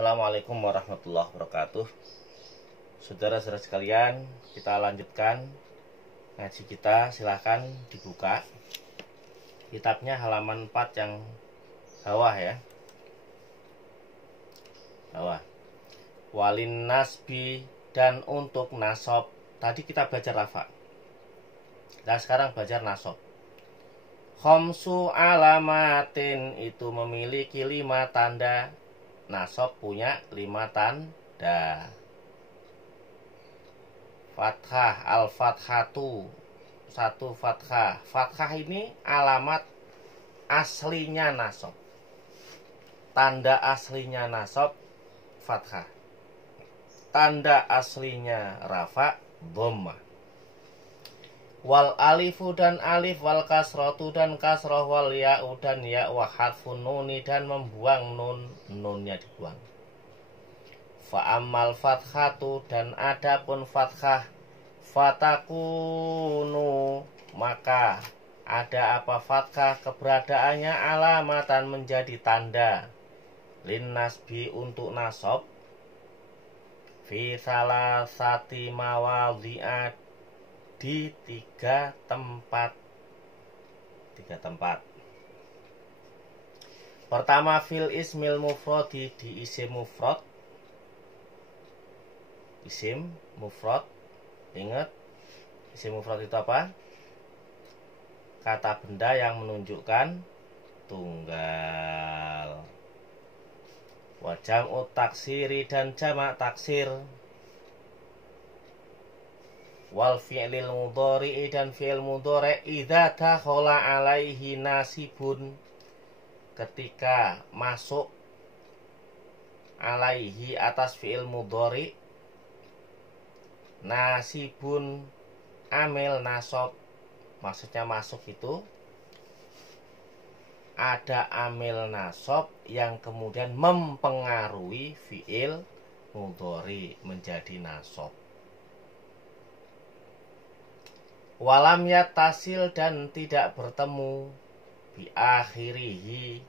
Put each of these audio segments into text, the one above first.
Assalamualaikum warahmatullahi wabarakatuh. Saudara-saudara sekalian, kita lanjutkan ngaji kita. Silahkan dibuka kitabnya halaman 4 yang bawah ya. Bawah. Walin nasbi, dan untuk nasab. Tadi kita belajar rafa. Nah sekarang belajar nasab. Khamsu alamatin, itu memiliki 5 tanda. Nasab punya 5 tanda. Fathah, al-fathatu, 1 fathah. Fathah ini alamat aslinya nasab. Tanda aslinya nasab fathah. Tanda aslinya rafa dhammah. Wal alifu, dan alif, wal kasrotu, dan kasroh, wal ya'u, dan ya, wa hadfun nuni, dan membuang nun, nunnya dibuang. Fa ammal fathatu, dan adapun fathah, fatakunu, maka ada apa fathah, keberadaannya alamatan, menjadi tanda, lin nasbi, untuk nasab, fi salasati mawadhi'at, di 3 tempat. Pertama, fil ismil mufradi, di isim mufrad. Isim mufrad, ingat isim mufrad itu apa? Kata benda yang menunjukkan tunggal. Wa jam'u taksiri, dan jamak taksir. Wal fi'lil mudhari'i, dan fi'il mudhari' idza dakhala alaihi nasibun, ketika masuk alaihi, atas fi'il mudhari', nasibun, amil nasab. Maksudnya masuk itu ada amil nasab yang kemudian mempengaruhi fi'il mudhari' menjadi nasab. Walam yattasil, dan tidak bertemu, bi akhirihi,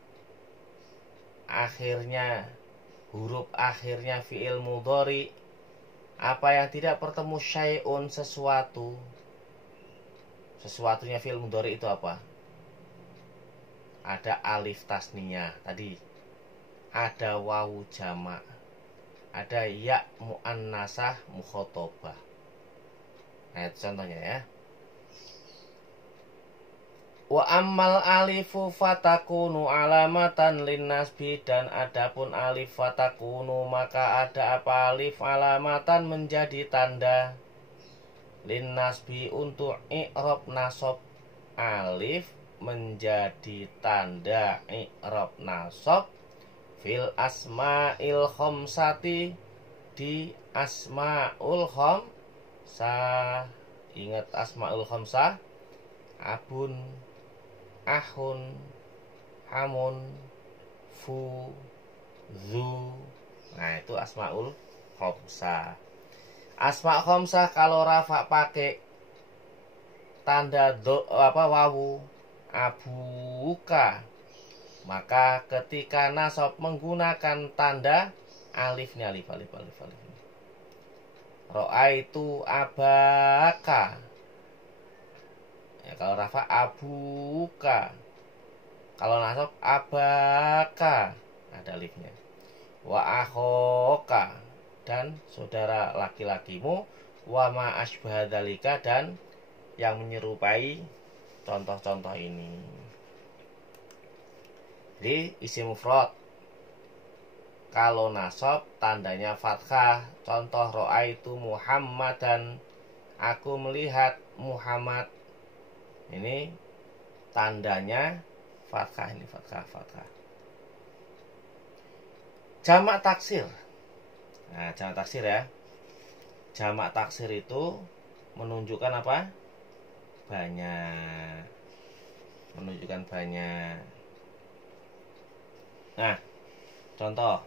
akhirnya, huruf akhirnya fi'il mudhari'. Apa yang tidak bertemu? Syai'un, sesuatu. Sesuatunya fi'il mudhari' itu apa? Ada alif tasniyah tadi, ada wawu jamak, ada ya muannasah mukhatabah. Nah itu contohnya ya. Wa ammal alifu fatakunu alamatan lin nasbi, dan adapun alif fatakunu, maka ada apa alif alamatan, menjadi tanda, lin nasbi, untuk i'rab nasab. Alif menjadi tanda i'rab nasab fil asma'il khamsati, di asma'ul khamsah. Ingat asma'ul khamsah: abun, ahun, hamun, fu, zu. Nah itu asmaul khamsah. Asma khamsah kalau rafa pakai tanda wawu, abuka, maka ketika nasab menggunakan tanda alif. Ini alif. Ro'aitu abaka. Ya, kalau rafa abuka, kalau nasab abaka, ada alifnya. Wa akhoka, dan saudara laki-lakimu. Wa ma asbah dzalika, dan yang menyerupai contoh-contoh ini. Jadi isim mufrad kalau nasab tandanya fathah. Contoh ro'aitu Muhammadan, aku melihat Muhammad. Ini tandanya fathah, ini fathah. Jamak taksir. Nah, jamak taksir ya. Jamak taksir itu menunjukkan apa? Banyak. Menunjukkan banyak. Nah, contoh.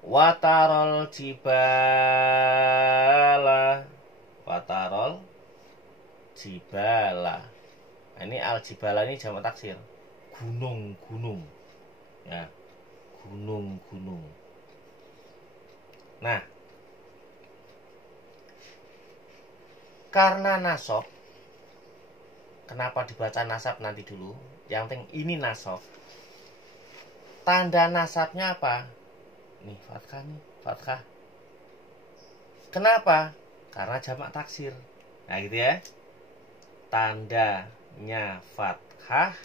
Watarol jibala, watarol jibala. Nah, ini al jibala ini jamak taksir. Gunung-gunung. Nah, karena nasab, kenapa dibaca nasab nanti dulu. Yang penting ini nasab. Tanda nasabnya apa? Nih fathah nih, fathah. Kenapa? Karena jamak taksir. Nah gitu ya. Tandanya fathah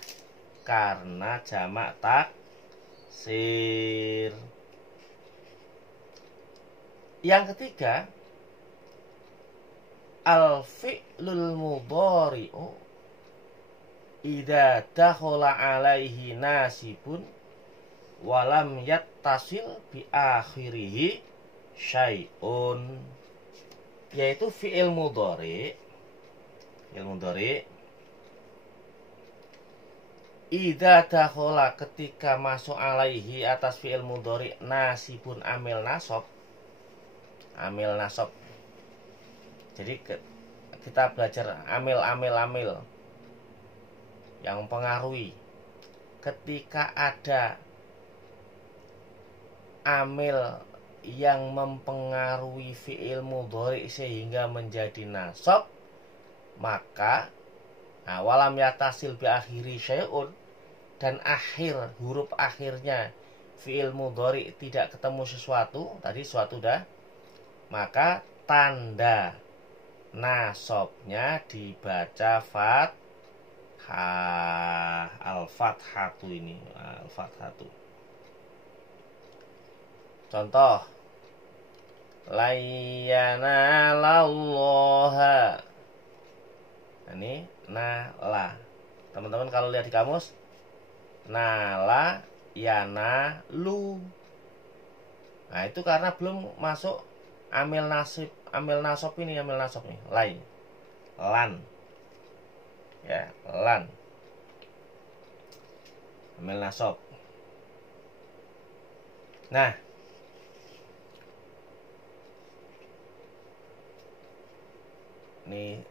karena jamak taksir. Yang ketiga, al-fi'lul mudhari'u idza dakhala alaihi nasibun walam yattasil bi akhirih syai'un, yaitu fi'il mudhari. Fi'il mudhari idza dakhala, ketika masuk alaihi atas fi'il mudhari nasibun amil nasab. Amil nasab. Jadi kita belajar amil yang mempengaruhi. Ketika ada amil yang mempengaruhi fi'il mudhari sehingga menjadi nasab, maka walam yatasil bi akhiri syai'un, dan huruf akhirnya fi'il mudhari tidak ketemu sesuatu, tadi sesuatu dah, maka tanda nasabnya dibaca fathah. Al-fathatu ini, al-fathatu. Contoh, layyanallaha. Ini nala. Teman-teman kalau lihat di kamus, nala yana lu. Nah, itu karena belum masuk amil nasab ini, lai. Lan. Ya, lan. Amil nasab. Nah, ini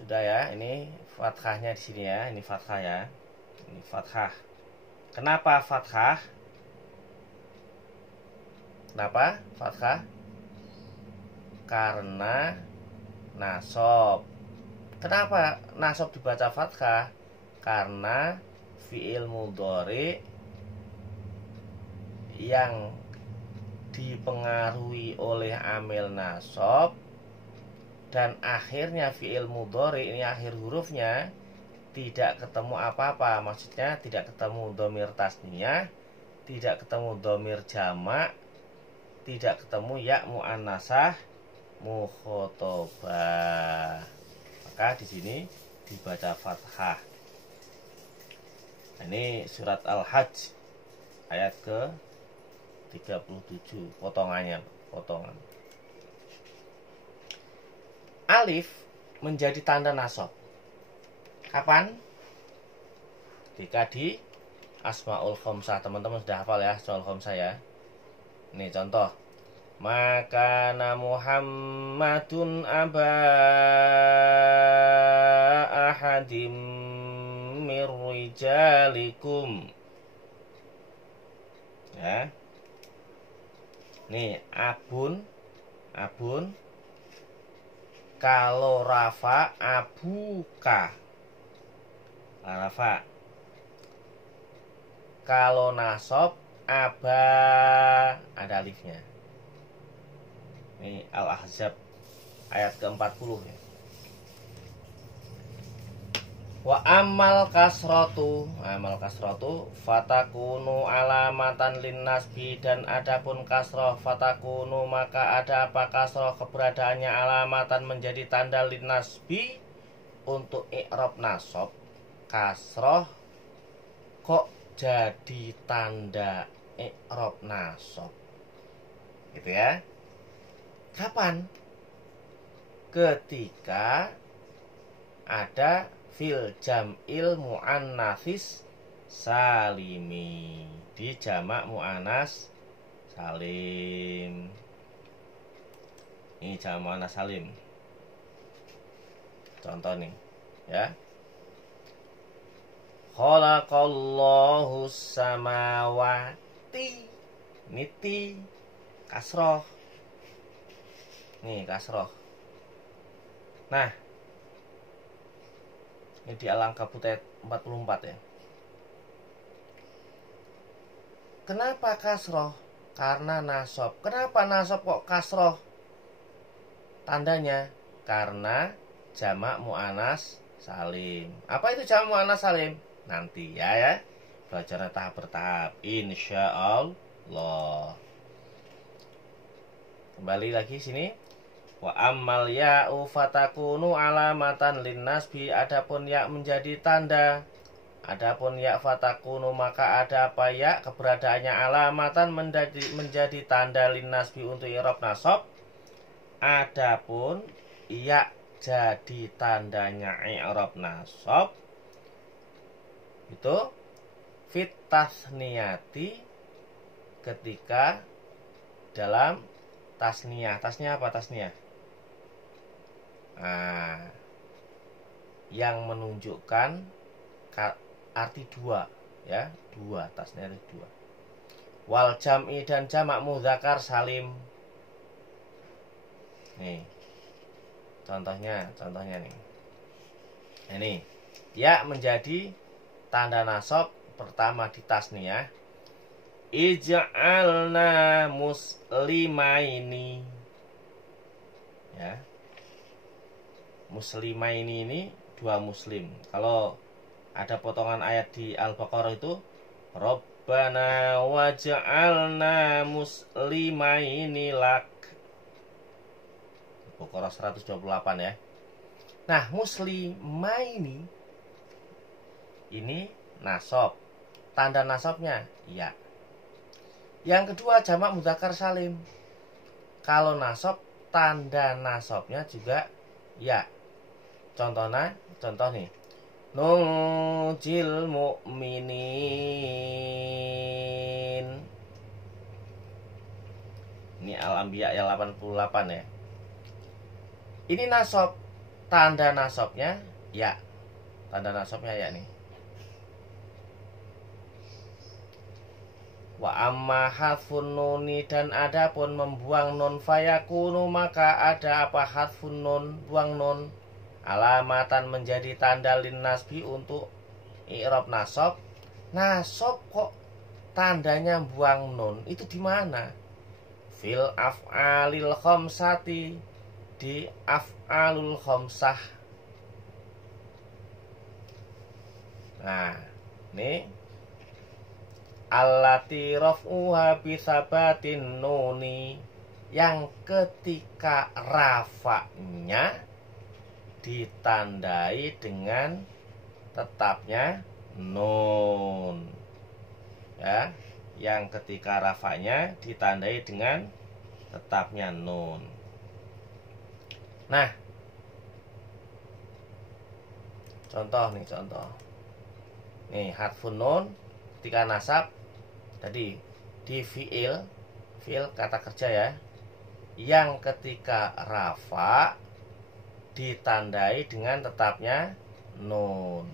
sudah ya, ini fathahnya di sini ya, ini fathah ya. Ini fathah. Kenapa fathah? Kenapa fathah? Karena nasab. Kenapa nasab dibaca fathah? Karena fi'il mudhari yang dipengaruhi oleh amil nasab dan akhirnya fi'il mudhari ini, akhir hurufnya tidak ketemu apa-apa. Maksudnya tidak ketemu dhamir tasniyah, tidak ketemu dhamir jamak, tidak ketemu ya muannasah mukhatabah. Maka di sini dibaca fathah. Ini surat Al-Hajj ayat ke 37, potongan. Alif menjadi tanda nasab. Kapan? Ketika di Asmaul Khamsah. Teman-teman sudah hafal ya Asmaul Khamsah ya. Ini contoh. Maka Muhammadun aba ahadim mir rijalikum. Ya. Nih abun. Kalau rafa abuka. Rafa. Kalau nasab aba, ada alifnya. Ini Al-Ahzab ayat ke-40 ya. Wa amal kasratu fatakunu alamatan linnasbi, dan adapun kasroh fatakunu maka ada apa kasroh keberadaannya alamatan menjadi tanda linnasbi untuk i'rab nasab. Kasroh kok jadi tanda i'rab nasab gitu ya. Kapan? Ketika ada fil jam'il muannatsis salimi, di jamak muannas salim. Ini jamak muannas salim. Contoh nih ya. Khalaqallahu samawati, niti kasroh. Nih kasroh. Nah, ini di Al-Ankabut ayat 44 ya. Kenapa kasroh? Karena nasob. Kenapa nasob kok kasroh? Tandanya karena jamak mu'anas salim. Apa itu jamak mu'anas salim? Nanti ya. Belajarnya tahap bertahap, insya Allah. Kembali lagi sini. Wa ammal ya'u fatakunu alamatan linnasbi. Adapun ya menjadi tanda. Adapun ya fatakunu maka ada apa ya keberadaannya alamatan menjadi tanda linnasbi untuk i'rab nasab. Adapun ya jadi tandanya i'rab nasab itu fit tasniyati ketika dalam tasniyah. Tasniyah apa tasniyah? Nah, yang menunjukkan arti dua ya, dua, tasniyah itu dua. Wal jam'i dan jamak mudzakkar salim. Nih. Contohnya nih. Ini ya menjadi tanda nasab pertama di tasniyah. Ij'alna muslimaini. Ya. Muslimaini ini dua muslim. Kalau ada potongan ayat di Al-Baqarah itu Rabbana waj'alna muslimaini lak. Baqarah 128 ya. Nah, muslimaini ini nasab. Tanda nasabnya ya. Yang kedua jamak mudzakkar salim. Kalau nasab tanda nasabnya juga ya. Contoh nih. Nujil mu'minin. Ini Al-Anbiya ayat 88 ya. Ini nasab. Tanda nasabnya ya. Tanda nasabnya ya nih. Wa amma hadfun nuni dan adapun membuang nun fayakunu maka ada apa hadfun nun, buang nun, alamatan menjadi tanda lin nasbi untuk i'rab nasab. Nasab kok tandanya buang nun? Itu di mana? Fil af'alil khamsati, di af'alul khamsah. Nah, ini allati raf'uha bisabatin nuni, yang ketika rafa'nya ditandai dengan tetapnya nun. Ya, yang ketika rafa'nya ditandai dengan tetapnya nun. Nah, contoh. Nih, harfun nun ketika nasab tadi di fi'il kata kerja ya, yang ketika rafa ditandai dengan tetapnya nun.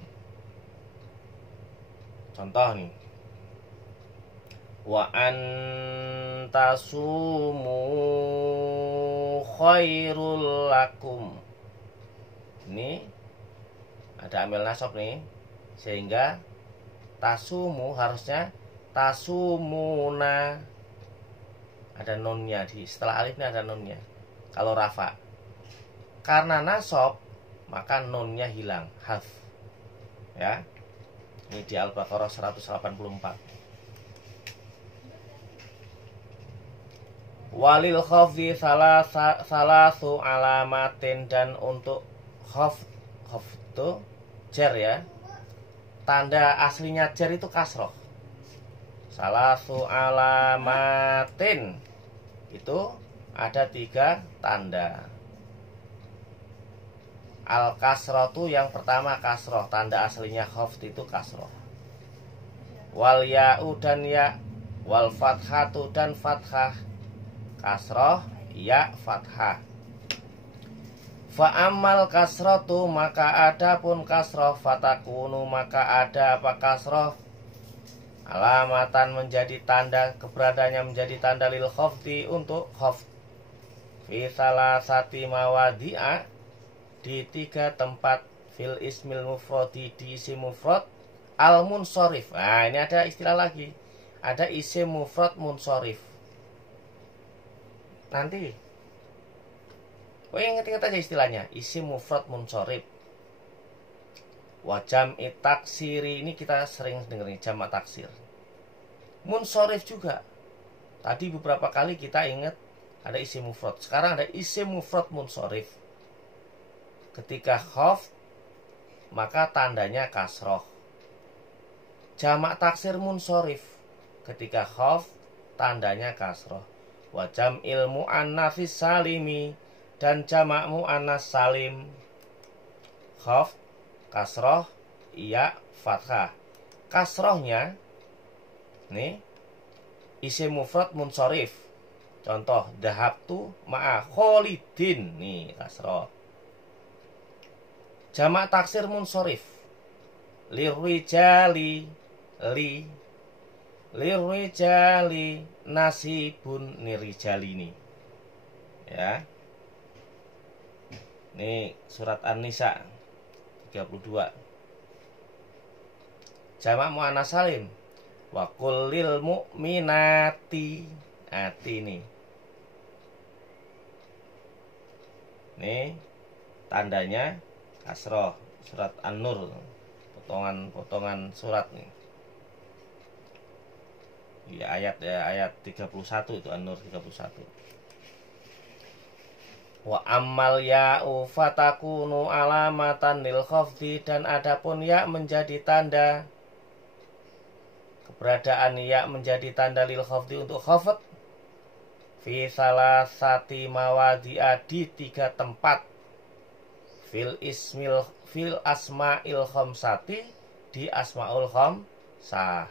Contoh nih, wa antasumu khairul lakum. Ini ada amil nasab nih, sehingga tasumu harusnya tasumuna. Ada nunnya setelah alif ini ada nunnya. Kalau rafa, karena nasab maka nunnya hilang, haf. Ya. Ini di Al-Baqarah 184. Walil khafdi salasu alamatin, dan untuk khaf itu jar ya. Tanda aslinya jar itu kasroh. Salasu alamatin itu ada 3 tanda. Al kasrotu yang pertama kasroh, tanda aslinya khafd itu kasroh. Wal ya'u dan ya, wal fathatu dan fathah. Kasroh ya fathah. Fa amal kasrotu maka ada pun kasroh, fatakunu maka ada apa kasroh, alamatan menjadi tanda, keberadaannya menjadi tanda lil khafdi untuk khafd. fi salasati mawadi'a, di 3 tempat, fil ismil mufradi, di isim mufrad, al munsorif. Nah, ini ada istilah lagi, ada isim mufrad munsorif. Nanti ingat-ingat aja istilahnya, isim mufrad munsorif. Wa jam'i taksiri, ini kita sering dengerin jamak taksir. Munsorif juga. Tadi beberapa kali kita ingat ada isim mufrad. Sekarang ada isim mufrad munsorif. Ketika khafd maka tandanya kasroh. Jamak taksir munsorif. Ketika khafd tandanya kasroh. Wa jam'il mu'annatsis salimi, dan jamak mu'annas salim. Khafd, kasroh, iya, fathah. Kasrohnya nih isim mufrad munsorif. Contoh, dhahabtu ma'a Khalidin, nih kasroh. Jamak taksir munsorif, lirwijali, lirwijali nasibun, nirijali ini. Ya. Nih surat An-Nisa 32. Jamak muannas salim, wa kullil mu'minati, ati ini. Nih tandanya kasroh, surat An-Nur, potongan surat nih. Ya, ayat 31 itu, An-Nur 31. Wa ammal ya'u fatakunu alamatan lil khafdi, dan adapun ya menjadi tanda, keberadaan ya menjadi tanda lil khafdi untuk khafd, fi salasati mawadi'a, di 3 tempat, fil asma'il khamsati, di asma'ul khamsah.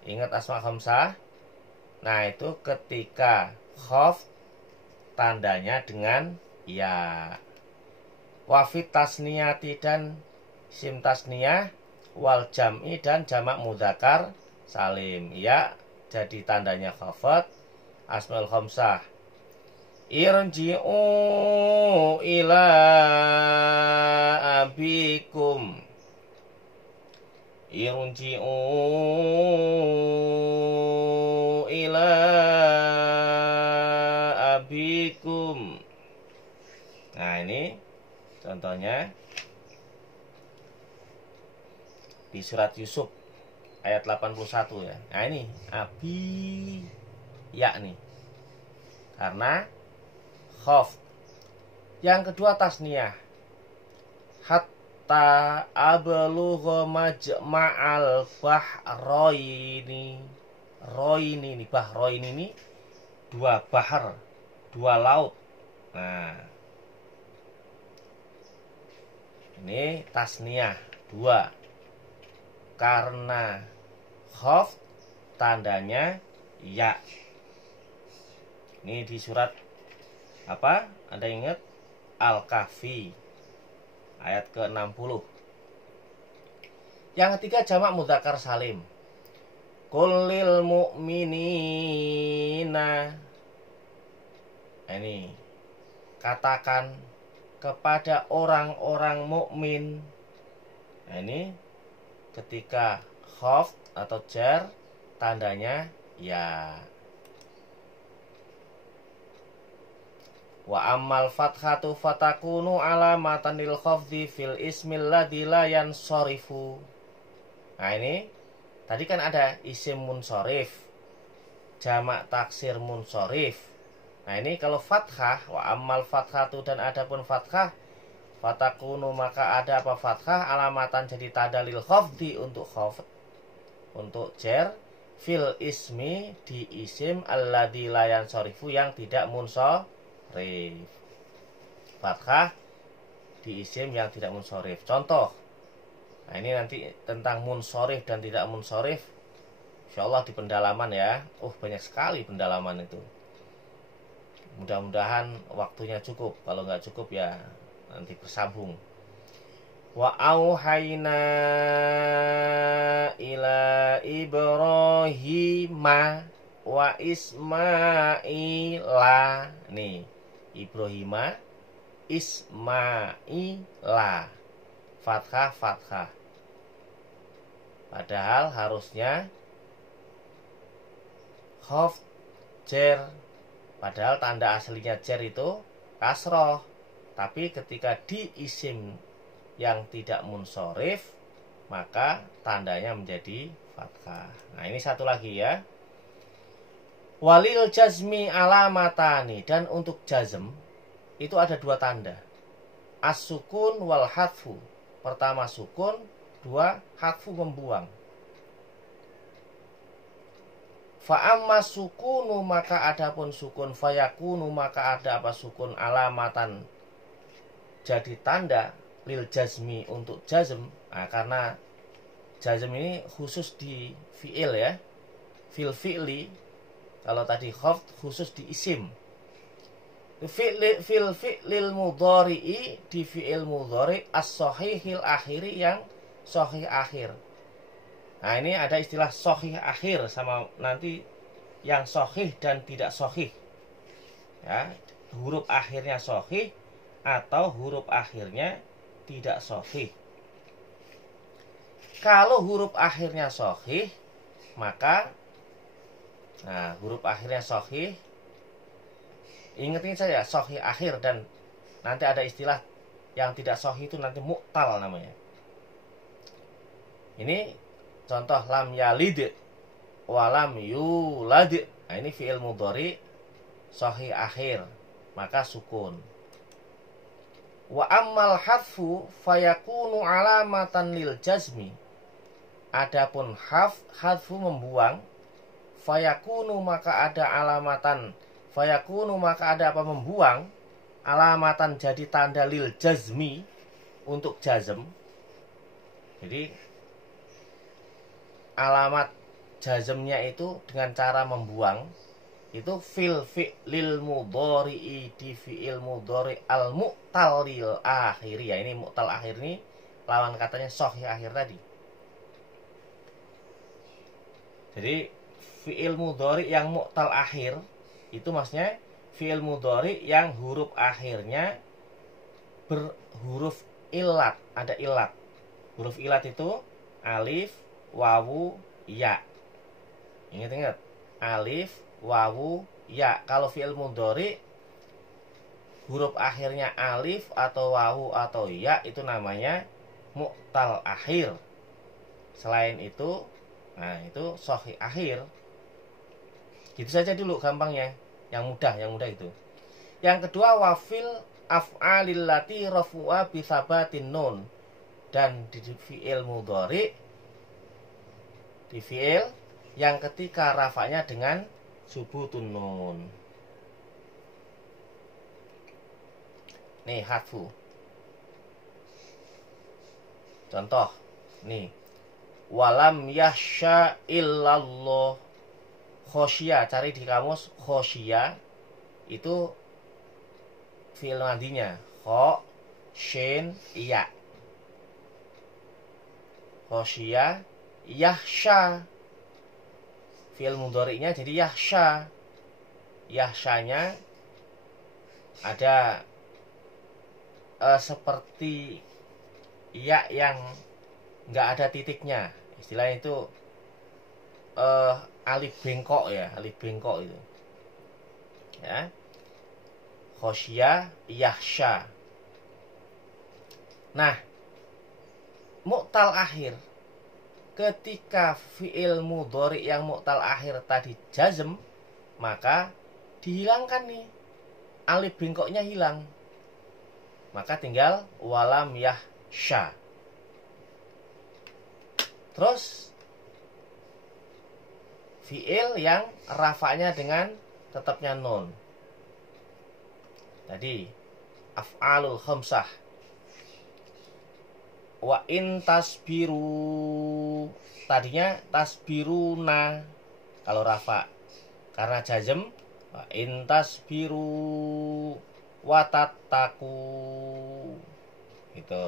Ingat asma' khamsah? Nah, itu ketika khafd tandanya dengan ya. Wa fit tasniyati, dan sim tasniyah, wal jam'i, dan jamak mudzakkar salim. Ya jadi tandanya khafd, asmaul khamsah. Irji'u ila abikum, irji'u ila abikum. Nah, ini contohnya di surat Yusuf ayat 81 ya. Nah, ini abi ya nih, karena khafd. Yang kedua tasniyah, hatta ablugha majma'al bahraini. Roini ini, bahraini ini 2 bahar, 2 laut. Nah, ini tasniyah 2, karena khafd tandanya ya. Ini di surat apa? Ada ingat? Al-Kahfi ayat ke-60. Yang ketiga jamak mudzakkar salim, kullil mu'minina. Nah, ini katakan kepada orang-orang mukmin. Nah, ini ketika khafd atau jar tandanya ya. Wa ammal fathatu fatakunu alamatan lil khafdi fil ismil ladzi la yansarifu. Nah, ini tadi kan ada isim munsorif, jamak taksir munsorif. Nah, ini kalau fathah, wa ammal fathatu, dan adapun fathah, fatakunu maka ada apa fathah, alamatan jadi tanda lil khafdi untuk khafd, untuk jar, fil ismi di isim alladzi la yansarifu yang tidak munsorif. Fathah di isim yang tidak munsorif. Contoh. Nah, ini nanti tentang munsorif dan tidak munsorif, insyaallah di pendalaman ya. Banyak sekali pendalaman itu. Mudah-mudahan waktunya cukup. Kalau nggak cukup ya nanti bersambung. Wa auhayna ila Ibrahima wa Ismaila. Nih, Ibrahima, Ismaila, fathah fathah. Padahal harusnya khafd jer. Padahal tanda aslinya jer itu kasroh. Tapi ketika di isim yang tidak munsorif, maka tandanya menjadi fathah. Nah, ini satu lagi ya. Walil jazmi alamatani, dan untuk jazm itu ada dua tanda. As-sukun wal hadfu. Pertama sukun, dua hadfu membuang. Fa'amma sukunu, maka adapun sukun, fayakunu, maka ada apa sukun, alamatan, jadi tanda, lil jazmi, untuk jazm. Nah, karena jazm ini khusus di fi'il ya, fil fi'li. Kalau tadi khafd khusus di isim. Fil fi'lil mudhari'i, di fi'il mudhari as-sahihil akhiri, yang sahih akhir. Nah, ini ada istilah sahih akhir sama nanti yang sahih dan tidak sahih. Ya, huruf akhirnya sahih atau huruf akhirnya tidak sahih. Kalau huruf akhirnya sahih, maka huruf akhirnya sahih. Ingetin saja sahih akhir, dan nanti ada istilah yang tidak sahih itu nanti mu'tal namanya. Ini contoh lam yalid walam yulad. Nah, ini fi'il mudhari sahih akhir, maka sukun. Wa ammal hadfu fayakunu alamatan lil jazmi. Adapun hadfu membuang, fayakunu, maka ada alamatan, fayakunu, maka ada apa membuang, alamatan, jadi tanda, lil jazmi, untuk jazm. Jadi alamat jazmnya itu dengan cara membuang, itu fil fi'lil mudhari'i, di fi'il mudhari al mu'talil akhiri. Ya, ini mu'tal akhir ini lawan katanya sahih akhir tadi. Jadi fi'il mudhari yang mu'tal akhir itu maksudnya fi'il mudhari yang huruf akhirnya berhuruf ilat, ada ilat. Huruf ilat itu alif, wawu, ya. Ingat-ingat, alif, wawu, ya. Kalau fi'il mudhari huruf akhirnya alif atau wawu atau ya, itu namanya mu'tal akhir. Selain itu, itu sahih akhir. Gitu saja dulu gampangnya. Yang mudah itu. Yang kedua, wafil af'alil lati rafu'a bi tsabatin nun. Dan di fi'il mudhari, di fi'il yang ketika rafanya dengan subutun nun. Nih hadfu. Contoh nih, walam yasha illallah. Khosyia, cari di kamus khosyia itu fi'il madinya kho, shin, ya. Khosyia yahsha, fi'il mudhari'nya jadi yahsha. Yahshanya ada seperti ya yang nggak ada titiknya, istilahnya itu alif bengkok ya, alif bengkok itu ya. Khosyia yahsha. Nah, mu'tal akhir, ketika fi'il mudhari yang mu'tal akhir tadi jazm, maka dihilangkan nih, alif bengkoknya hilang, maka tinggal walam yahsha. Terus fi'il yang rafa'nya dengan tetapnya nun. Tadi af'alul khamsah. Wa in tasbiru, tadinya tasbiruna kalau rafa, karena jazm. Wa in tasbiru wa tattaqu. Gitu.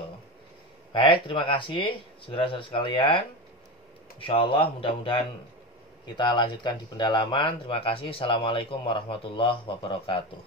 Baik, terima kasih saudara-saudara sekalian. Insyaallah mudah-mudahan kita lanjutkan di pendalaman. Terima kasih. Assalamualaikum warahmatullahi wabarakatuh.